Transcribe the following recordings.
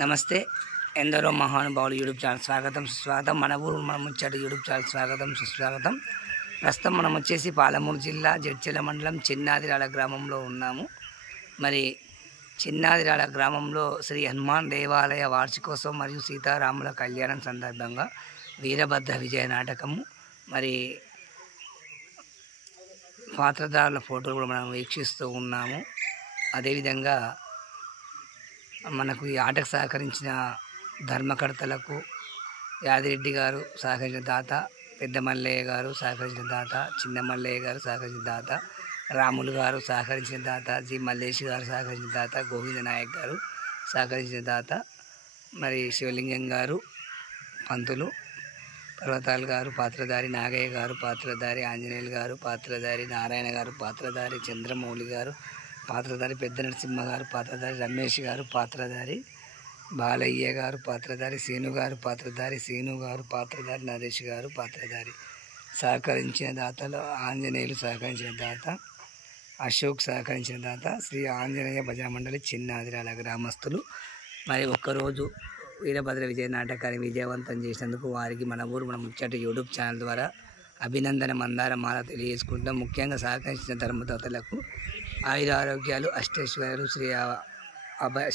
నమస్తే. ఎందరో మహానుభావులు యూట్యూబ్ ఛానల్ స్వాగతం సుస్వాగతం. మన ఊరు మన ముచ్చట యూట్యూబ్ ఛానల్ స్వాగతం సుస్వాగతం. ప్రస్తుతం మనం వచ్చేసి పాలమూరు జిల్లా జడ్చెల మండలం చిన్నాదిరాల గ్రామంలో ఉన్నాము. మరి చిన్నాదిరాల గ్రామంలో శ్రీ హనుమాన్ దేవాలయ వార్షికోత్సవం మరియు సీతారాముల కళ్యాణం సందర్భంగా వీరభద్ర విజయ నాటకము మరి పాత్రధారుల ఫోటోలు కూడా మనం వీక్షిస్తూ ఉన్నాము. అదేవిధంగా మనకు ఈ ఆటకు సహకరించిన ధర్మకర్తలకు యాదిరెడ్డి గారు సహకరించిన దాత, పెద్ద మల్లయ్య గారు సహకరించిన దాత, చిన్న మల్లయ్య గారు సహకరించిన దాత, రాములు గారు సహకరించిన దాత, జి మల్లేష్ గారు సహకరించిన దాత, గోవింద నాయక్ గారు సహకరించిన దాత, మరి శివలింగం గారు పంతులు, పర్వతాల్ గారు పాత్రధారి, నాగయ్య గారు పాత్రధారి, ఆంజనేయులు గారు పాత్రధారి, నారాయణ గారు పాత్రధారి, చంద్రమౌళి గారు పాత్రధారి, పెద్ద నరసింహ గారు పాత్రధారి, రమేష్ గారు పాత్రధారి, బాలయ్య గారు పాత్రధారి, సీను గారు పాత్రధారి, సీను గారు పాత్రధారి, నరేష్ గారు పాత్రధారి. సహకరించిన దాతలు ఆంజనేయులు సహకరించిన దాత, అశోక్ సహకరించిన దాత, శ్రీ ఆంజనేయ భజన మండలి చిన్నాదిరాల గ్రామస్తులు. మరి ఒక్కరోజు వీరభద్ర విజయ నాటకాన్ని విజయవంతం చేసినందుకు వారికి మన ఊరు మన ముచ్చట యూట్యూబ్ ఛానల్ ద్వారా అభినందన మందార మాల తెలియజేసుకుంటాం. ముఖ్యంగా సహకరించిన ధర్మదాతలకు ఆయురారోగ్యాలు అష్టైశ్వర్యాలు శ్రీ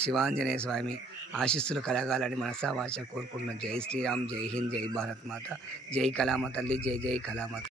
శివాంజనేయ స్వామి ఆశీస్సులు కలగాలని మనసా వాచ కోరుకుంటున్నాం. జై శ్రీరామ్, జై హింద్, జై భారత్ మాత, జై కళామ తల్లి, జై జై కళామ.